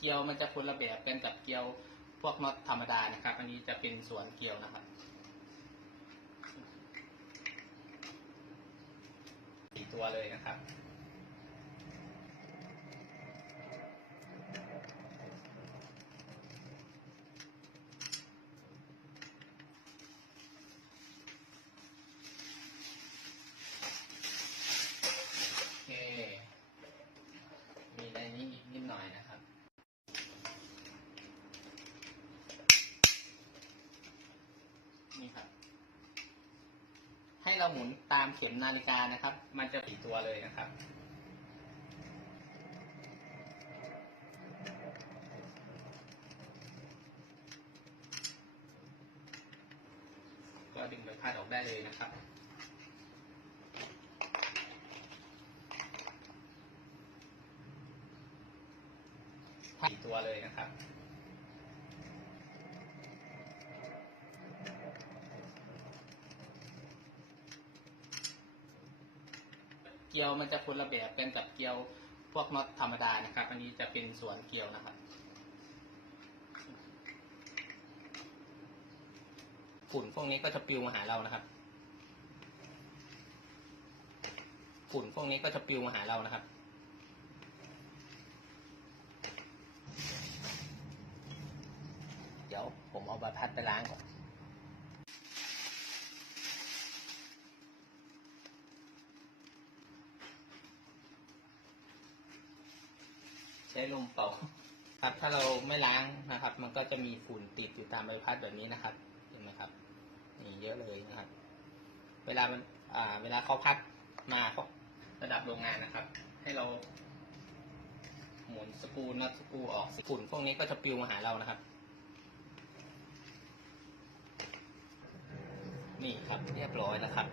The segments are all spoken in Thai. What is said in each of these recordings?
เกลียวมันจะคนละแบบกันกับเกลียวพวกน็อตธรรมดานะครับ อันนี้จะเป็นส่วนเกลียวนะครับสี่ตัวเลยนะครับ โอเค มีในนี้อีกนิดหน่อยนะครับ นี่ครับ ให้ เราหมุนตามเข็มนาฬิกานะครับ มันจะปีตัวเลยนะครับ ก็ดึงใบพัดออกได้เลยนะครับสี่ตัวเลยนะครับ เกลี ยวมันจะคนละแบบกันกับเกลียวพวกน็อตธรรมดานะครับ อันนี้จะเป็นส่วนเกลียวนะครับ ฝุ่นพวกนี้ก็จะปิวมาหาเรานะครับ ฝุ่นพวกนี้ก็จะปิวมาหาเรานะครับเดี๋ยวผมเอาใบพัดไปล้างก่อน ช้ลมเป่าครับ ถ้าเราไม่ล้างนะครับ มันก็จะมีฝุ่นติดอยู่ตามใบพัดแบบนี้นะครับ เห็นไหมครับ นี่เยอะเลยนะครับ เวลามันอ่า เวลาเขาพัดมาเขาระดับโรงงานนะครับ ให้เราหมุนสกูน็อตสกูออกฝุ่นพวกนี้ก็จะปลิวมาหาเรานะครับ นี่ครับเรียบร้อยแล้วครับ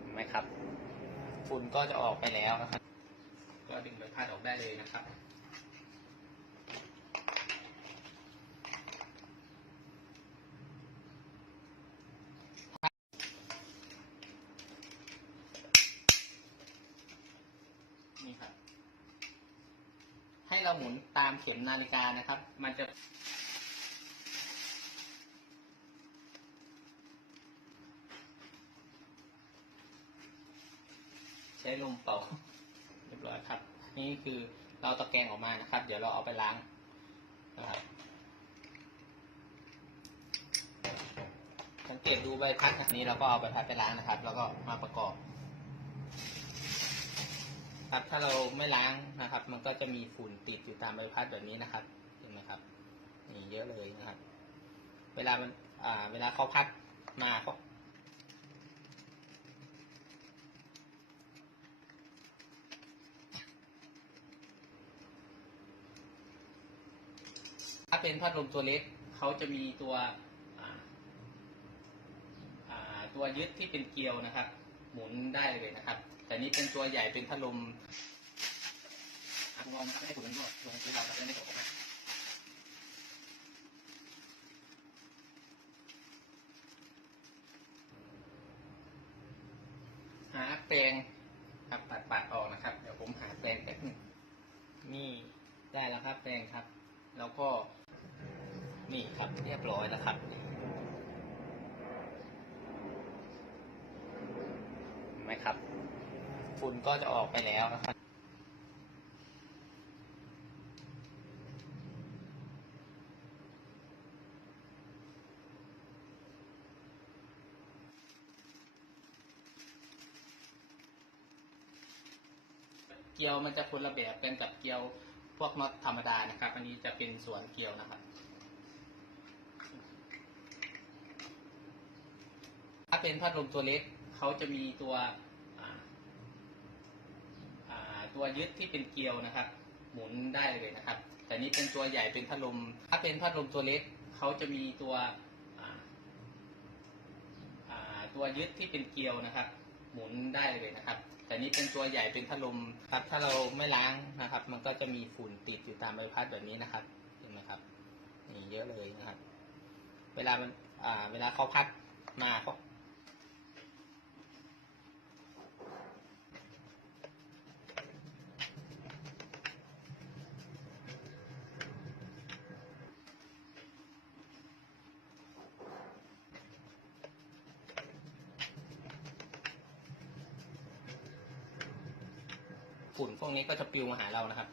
เห็นไหมครับ ฝุ่นก็จะออกไปแล้วนะครับ ก็ดึงใบพัดออกได้เลยนะครับนี่ครับ ให้เราหมุนตามเข็มนาฬิกานะครับ มันจะ ช้ลมเป่าเรียบร้อยครับ นี่คือเราตะแกรงออกมานะครับ เดี๋ยวเราเอาไปล้างนะครับสังเกตดูใบพัดแบบนี้เราก็เอาใบพัดไปล้างนะครับ แล้วก็มาประกอบ ครับถ้าเราไม่ล้างนะครับ มันก็จะมีฝุ่นติดอยู่ตามใบพัดแบบนี้นะครับเห็นไหมครับนี่เยอะเลยนะครับ เวลามันอ่า เวลาเขาพัดมาเขา ถ้าเป็นพัดลมตัวเล็กเขาจะมีตัวอ่าอ่าตัวยึดที่เป็นเกลียวนะครับ หมุนได้เลยนะครับ แต่นี่เป็นตัวใหญ่เป็นพัดลมอะผมลองให้คุณดูลองซื้อเราจะได้ไม่ตกออกมาหาแปรงครับปัดปัดออกนะครับ เดี๋ยวผมหาแปรงแป๊บหนึงนี่ได้แล้วครับแปรงครับ แล้วก็ นี่ครับเรียบร้อยแล้วครับเห็นไหมครับ ฝุ่นก็จะออกไปแล้วนะครับเกลียวมันจะคนละแบบกันกับเกลียวพวกน็อตธรรมดานะครับ อันนี้จะเป็นส่วนเกลียวนะครับาเป็นพัดลมตัวเล็กเขาจะมีตัวตัวยึดที่เป็นเกลียวนะครับ หมุนได้เลยนะครับ แต่นี่เป็นตัวใหญ่เป็นพัดลม ถ้าเป็นพัดลมตัวเล็กเขาจะมีตัวตัวยึดที่เป็นเกลียวนะครับ หมุนได้เลยนะครับ แต่นี่เป็นตัวใหญ่เป็นพัดลมครับ ถ้าเราไม่ล้างนะครับ มันก็จะมีฝุ่นติดอยู่ตามใบพัดแบบนี้นะครับเห็นไหมครับนี่เยอะเลยนะครับ เวลามันอ่าเวลาเขาพัดมาเขา ฝุ่นพวกนี้ก็จะปลิวมาหาเรานะครับ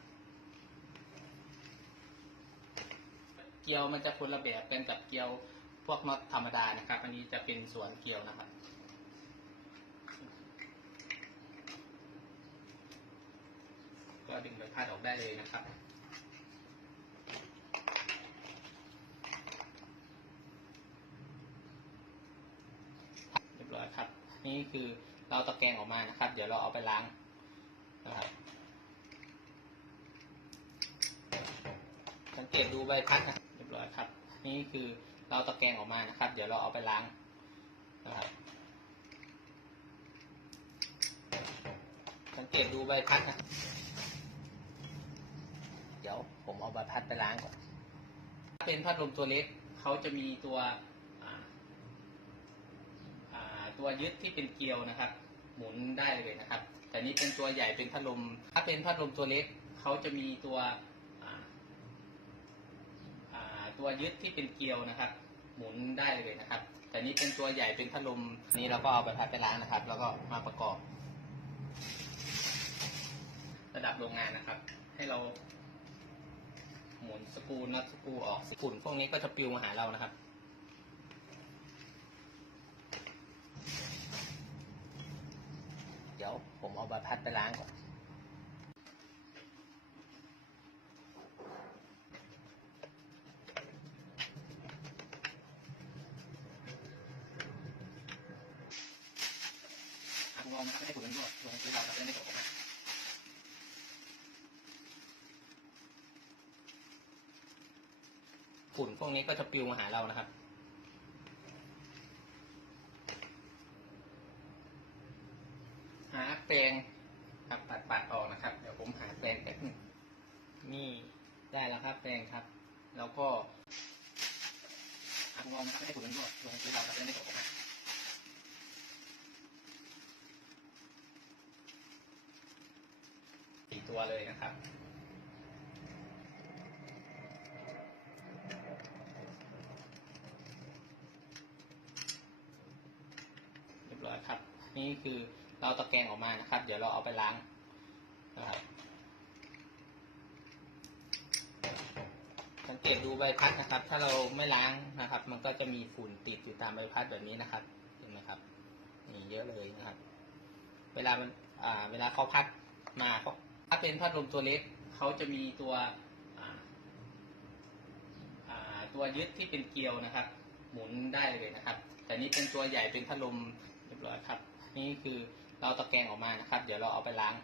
เกลียวมันจะคนละแบบกันกับเกลียวพวกน็อตธรรมดานะครับ อันนี้จะเป็นส่วนเกลียวนะครับก็ดึงใบพัดออกได้เลยนะครับ เรียบร้อยครับ นี่คือเราตะแกรงออกมานะครับ เดี๋ยวเราเอาไปล้าง นะครับสังเกตดูใบพัดนะเรียบร้อยครับ นี่คือเราตะแกรงออกมานะครับ เดี๋ยวเราเอาไปล้างนะครับสังเกตดูใบพัดนะเดี๋ยวผมเอาใบพัดไปล้างก่อนถ้าเป็นพัดลมตัวเล็กเขาจะมีตัวตัวยึดที่เป็นเกลียวนะครับ หมุนได้เลยนะครับ แต่นี้เป็นตัวใหญ่เป็นพัดลม ถ้าเป็นพัดลมตัวเล็กเขาจะมีตัวตัวยึดที่เป็นเกลียวนะครับ หมุนได้เลยนะครับ แต่นี้เป็นตัวใหญ่เป็นพัดลมนี้เราก็เอาไปพัดไปล้างนะครับ แล้วก็มาประกอบ ระดับโรงงานนะครับ ให้เราหมุนสกูน็อตสกูออกฝุ่นพวกนี้ก็จะปลิวมาหาเรานะครับ เดี๋ยว ผมเอาใบพัดไปล้างก่อน ลอะงงไม่ได้ผลประโยชน์ลงที่เราจะได้ไม่ตกนะฝุ่นพวกนี้ก็จะปลิวมาหาเรานะครับ หา แปรงครับปัดปัดออกนะครับ เดี๋ยวผมหาแปรงแป๊บนึงนี่ได้แล้วครับแปรงครับ แล้วก็อะงงไม่ได้ผลประโยชน์ลงที่เราได้ไม่ตกนะสี่ตัวเลยนะครับเรียบร้อยครับ นี่คือ เราตะแกรงออกมานะครับ เดี๋ยวเราเอาไปล้างนะครับสังเกตดูใบพัดนะครับ ถ้าเราไม่ล้างนะครับ มันก็จะมีฝุ่นติดอยู่ตามใบพัดแบบนี้นะครับเห็นไหมครับนี่เยอะเลยนะครับ เวลามันอ่าเวลาเขาพัดมาเขาถ้าเป็นพัดลมตัวเล็กเขาจะมีตัวตัวยึดที่เป็นเกลียวนะครับ หมุนได้เลยนะครับ แต่นี้เป็นตัวใหญ่เป็นพัดลมเรียบร้อยครับ นี่คือ เราตะแกรงออกมานะครับ เดี๋ยวเราเอาไปล้าง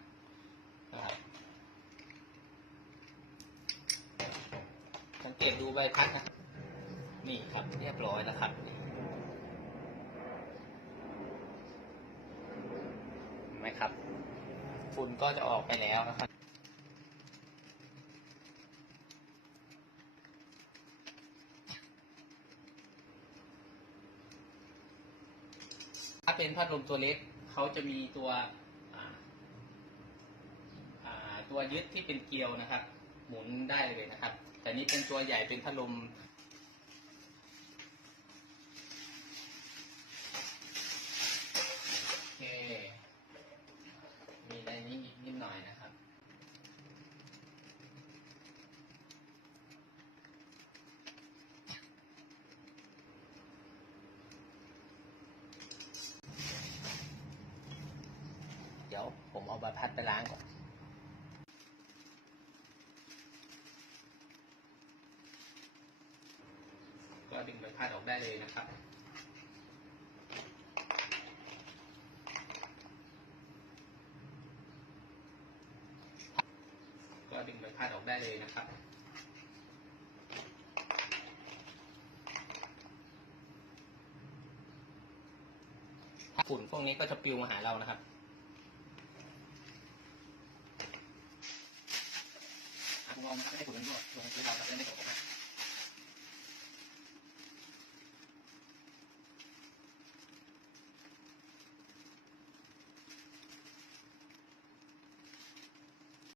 นะครับสังเกตดูใบพัดนะนี่ครับเรียบร้อยแล้วครับไหมครับฝุ่นก็จะออกไปแล้วนะครับถ้าเป็นพัดลมตัวเล็ก เขาจะมีตัวตัวยึดที่เป็นเกลียวนะครับ หมุนได้เลยนะครับ แต่นี้เป็นตัวใหญ่เป็นพัดลม โอเค มีในนี้อีกนิดหน่อยนะครับ เดี๋ยวผมเอา ใบพัดไปล้างก่อนก็ดึงใบพัดออกได้เลยนะครับก็ดึงใบพัดออกได้เลยนะครับ ฝุ่นพวกนี้ก็จะปลิวมาหาเรานะครับ อะงงไม่ได้ผลประโย